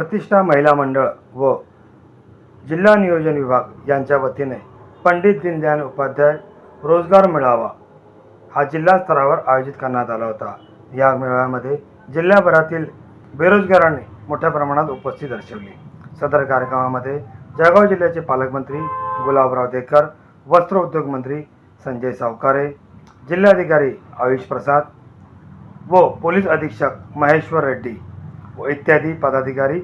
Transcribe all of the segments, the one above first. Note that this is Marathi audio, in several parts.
प्रतिष्ठा महिला मंडळ व जिल्हा नियोजन विभाग यांच्या वतीने पंडित दीनदयाळ उपाध्याय रोजगार मेळावा हा जिल्हा स्तरावर आयोजित करण्यात आला होता. या मेळाव्यामध्ये जिल्ह्याभरातील बेरोजगारांनी मोठ्या प्रमाणात उपस्थिती दर्शवली. सदर कार्यक्रमामध्ये जळगाव जिल्ह्याचे पालकमंत्री गुलाबराव देकर वस्त्र उद्योग मंत्री संजय सावकारे जिल्हाधिकारी आयुष प्रसाद व पोलीस अधीक्षक महेश्वर रेड्डी इत्यादी पदाधिकारी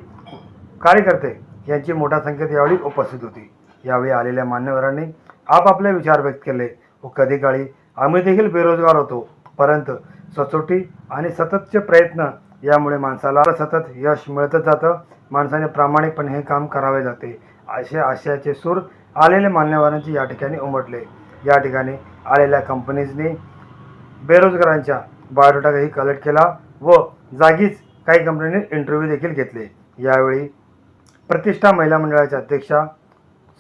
कार्यकर्ते यांची मोठ्या संख्येत यावेळी उपस्थित होती. यावेळी आलेल्या मान्यवरांनी आपापले विचार व्यक्त केले व कधी काळी आम्ही देखील बेरोजगार होतो परंतु सचोटी आणि सततचे प्रयत्न यामुळे माणसाला सतत यश मिळतच जातं. माणसाने प्रामाणिकपणे हे काम करावे जाते असे आशयाचे सूर आलेल्या मान्यवरांचे या ठिकाणी उमटले. या ठिकाणी आलेल्या कंपनीजनी बेरोजगारांच्या बायोडाटाही कलेक्ट केला व जागीच काही कंपन्यांनी इंटरव्ह्यू देखील घेतले. यावेळी प्रतिष्ठा महिला मंडळाच्या अध्यक्षा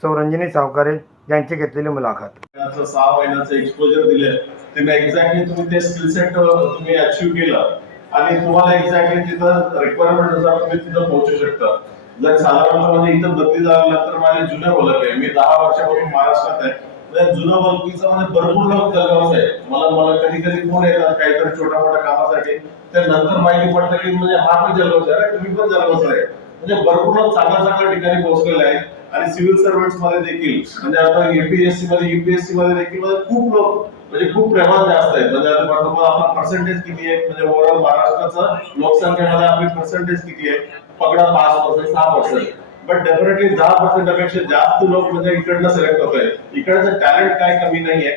सौरंजनी सावकारे यांची घेतलेली मुलाखत. सहा महिन्याचं एक्सपोजर दिलंय. तिथे एक्झॅक्टली तुम्ही ते स्किल सेट तुम्ही अचीव्ह केलं. आणि तुम्हाला एक्झॅक्टली तिथं रिक्वायरमेंटनुसार तुम्ही तिथं पोहोचू शकता. जर साधारणपणे इथं बदली झाल्यानंतर माझे जुने ओळख आहे मी दहा वर्षापासून महाराष्ट्रात आहे. म्हणजे जुनं ओळखीचं म्हणजे भरपूर लोक जळगावच आहे मला मला कधी कधी फोन येतात काहीतरी छोट्या मोठ्या कामासाठी. तर नंतर माहिती पडतं की म्हणजे हा पण जळगावचा आहे तुम्ही पण जळगावचा आहे. म्हणजे भरपूर लोक चांगल्या चांगल्या ठिकाणी पोहोचलेले आहेत. आणि सिव्हिल सर्व्हिसमध्ये देखील. म्हणजे आता एपीएससी मध्ये युपीएससी मध्ये देखील म्हणजे खूप लोक म्हणजे खूप प्रमाण जास्त आहेत. म्हणजे आता बघा आपला पर्सेंटेज किती आहे? म्हणजे ओव्हरऑल महाराष्ट्राचं लोकसंख्येमध्ये आपली पर्सेंटेज किती आहे? पकडा पाच पर्सेंट सहा पर्सेंट बट डेफिनेटली दहा पर्सेंटपेक्षा जास्त लोक म्हणजे इकडनं सिलेक्ट होत आहेत इकडचं टॅलेंट काय कमी नाहीये.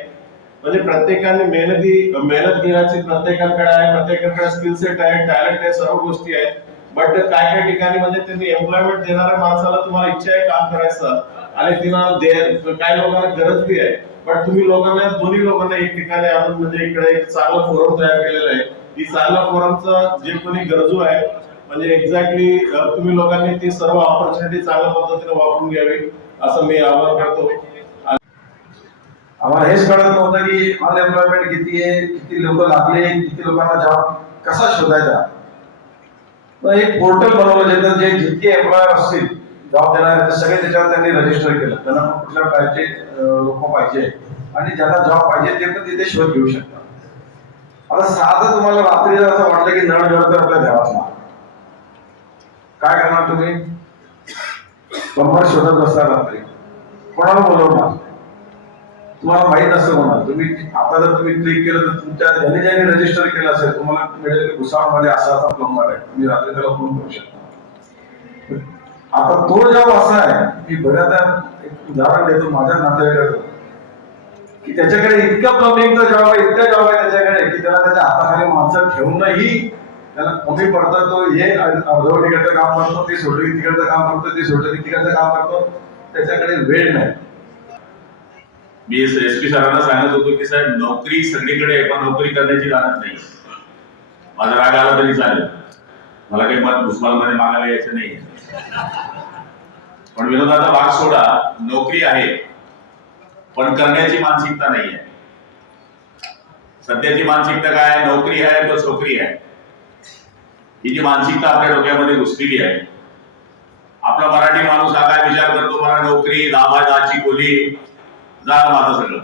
म्हणजे प्रत्येकाने मेहनती मेहनत घेण्याची प्रत्येकाकडे आहे प्रत्येकाकडे स्किल सेट आहे टॅलेंट आहे सर्व गोष्टी आहेत. बट काय काय ठिकाणी म्हणजे त्यांनी एम्प्लॉयमेंट देणाऱ्या माणसाला तुम्हाला इच्छा आहे काम करायचं आणि तिला काही लोकांना गरज बी आहे. बट तुम्ही लोकांना दोन्ही लोकांना एक ठिकाणी आणून म्हणजे इकडे एक चांगलं फोरम तयार केलेलं आहे. ही चांगल्या फोरमचं जे कोणी गरजू आहे म्हणजे एक्झॅक्टली तुम्ही लोकांनी ती सर्व ऑपॉर्च्युनिटी चांगल्या पद्धतीने वापरून घ्यावी असं मी आवाहन करतो. आम्हाला हेच कळत नव्हतं की अनएम्प्लॉयमेंट किती आहे किती लोक लागले किती लोकांना जॉब कसा शोधायचा. एक पोर्टल बनवलं ज्याच्यात जे जितके एम्प्लॉयर असतील जॉब देणारे सगळे त्याच्यावर त्यांनी रजिस्टर केलं. त्यांना कुठल्या पाहिजे लोक पाहिजे. आणि ज्यांना जॉब पाहिजे ते पण तिथे शोध घेऊ शकतात. आता साधं तुम्हाला रात्री जर असं वाटलं की नळ जळ तर आपल्या घरातला. काय करणार तुम्ही? प्लंबर शोधत बसला रात्री. कोणाला बोलवणार? तुम्हाला माहीत असं म्हणा तुम्ही आता जर तुम्ही क्लिक केलं तर तुमच्या ज्यांनी रजिस्टर केलं असेल तुम्हाला मिळेल की भुसावळमध्ये असा असा प्लंबर आहे. तुम्ही रात्री त्याला फोन करू शकता. आता तो जॉब असा आहे की बऱ्याचदा एक उदाहरण देतो माझ्या नातेवाईकाचं. की त्याच्याकडे इतकं प्लंबिंगचा जॉब आहे इतका जॉब आहे त्याच्याकडे की त्याला त्याच्या हाताखाली माणसं ठेवूनही त्याला कमी पडतात तो हे अर्धवट तिकडचं काम करतो ते सोडली तिकडचं काम करतो ते सोडली तिकडचं काम करतो त्याच्याकडे वेळ नाही. मी एस पी सरांना सांगत होतो की साहेब नोकरी सगळीकडे पण नोकरी करण्याची जाणत नाही. माझा राग आला तरी चालेल. मला काही मत भुसमालमध्ये मागायला यायचं नाही. पण विनोदाचा भाग सोडा नोकरी आहे पण करण्याची मानसिकता नाही आहे. सध्याची मानसिकता काय आहे? नोकरी आहे तो छोकरी आहे. ही जी मानसिकता आपल्या डोक्यामध्ये घुसलेली आहे. आपला मराठी माणूस हा काय विचार करतो? मला नोकरी दहा दहाची बोली जा माझं सगळं.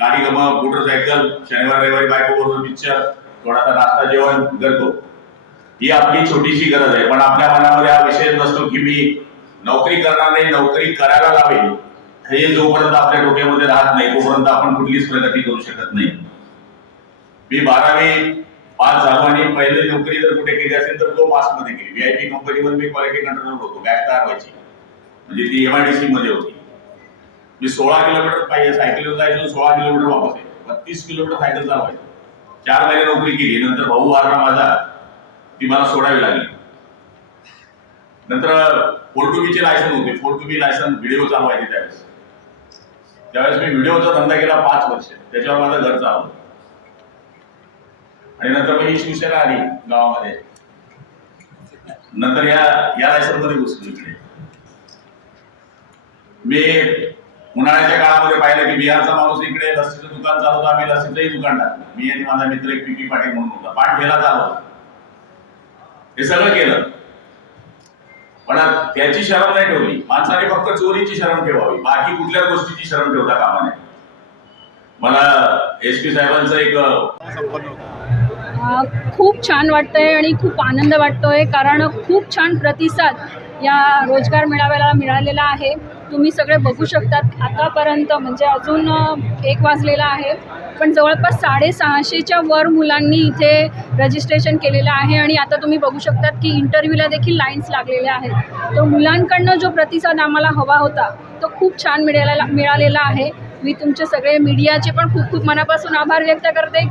गाडी गम मोटरसायकल शनिवार रविवारी बायको बरोबर पिक्चर थोडासा नाश्ता जेवण करतो ही आपली छोटीशी गरज आहे. पण आपल्या मनामध्ये हा विषय नसतो की मी नोकरी करणार नाही नोकरी करायला लावेल हे जोपर्यंत आपल्या डोक्यामध्ये राहत नाही तोपर्यंत आपण कुठलीच प्रगती करू शकत नाही. मी बारावी पास झालो आणि पहिली नोकरी जर कुठे केली असेल तर तो पासमध्ये केली व्हीआयपी कंपनीमध्ये मी क्वालिटी कंट्रोलर होतो बॅग तयार व्हायची. म्हणजे ती एमआयडीसी मध्ये होती. मी सोळा किलोमीटर पाहिजे सायकलीवर जायचो सोळा किलोमीटर वापस आहे बत्तीस किलोमीटर सायकल चालवायचो. चार महिने नोकरी केली नंतर भाऊ वारला माझा ती मला सोडावी लागली. नंतर फोर टू बीचे लायसन होते. Four two B license video चालवायचे त्यावेळेस. त्यावेळेस मी व्हिडिओचा धंदा केला पाच वर्ष. त्याच्यावर माझं घर चालवलं. आणि नंतर मग ही शिवसेना आली गावामध्ये. नंतर या या लायसनमध्ये इकडे. मी उन्हाळ्याच्या काळामध्ये पाहिलं की बिहारचा माणूस इकडे लसीचं दुकान चालवतो आम्ही लसीचंही दुकान टाकलं मी आणि माझा मित्र एक पीपी पाटील म्हणून होता. पाठ ठेला चालवला. हे सगळं केलं. पण त्याची शरम नाही ठेवली. माणसाने फक्त चोरीची शरम ठेवावी. बाकी कुठल्या गोष्टीची शरम ठेवता कामा नये. मला एस पी साहेबांचं एक अ, खूप छान वाटतंय आणि खूप आनंद वाटतोय कारण खूप छान प्रतिसाद या रोजगार मेळाव्याला मिळालेला आहे. तुम्ही सगळे बघू शकतात आतापर्यंत म्हणजे अजून एक वाजलेला आहे. पण जवळपास साडेसहाशेच्या वर मुलांनी इथे रजिस्ट्रेशन केलेलं आहे आणि आता तुम्ही बघू शकतात की इंटरव्ह्यूला देखील लाईन्स लागलेल्या आहेत. तर मुलांकडनं जो प्रतिसाद आम्हाला हवा होता तो खूप छान मिळालेला मिळालेला आहे. मी तुमचे सगळे मीडियाचे पण खूप खूप मनापासून आभार व्यक्त करते.